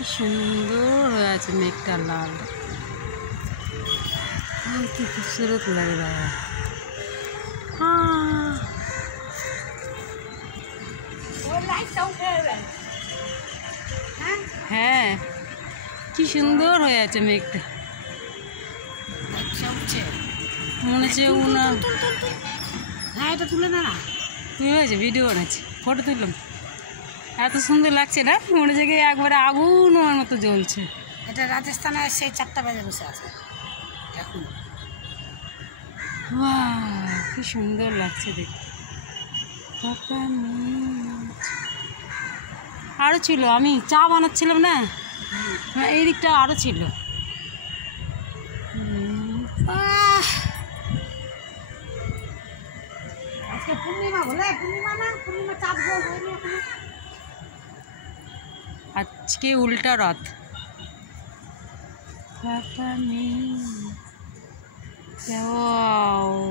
কি সুন্দর হয়ে আছে মেঘটা লাল, কি খুবসুরত লাগে रहा है। হ্যাঁ কি সুন্দর হয়ে আছে মেঘটা, মনে হচ্ছে উনা। হ্যাঁ এটা তুলে না, তুলে হয়েছে, ভিডিও বানাচ্ছি, ফটো তুললাম। এত সুন্দর লাগছে না, মনে হচ্ছে একবারে আগুন আমার মতো জ্বলছে। এটা রাজস্থানে সেই 4টা বাজে বসে আছে এখন। কি সুন্দর লাগছে দেখতে। আরও ছিল, আমি চা বানাচ্ছিলাম না, এই দিকটা আরও ছিল। আজকে পূর্ণিমা বলে, পূর্ণিমা না, পূর্ণিমা চাঁদ হয়নি এখনো। আজকে উল্টা রথ। Wow.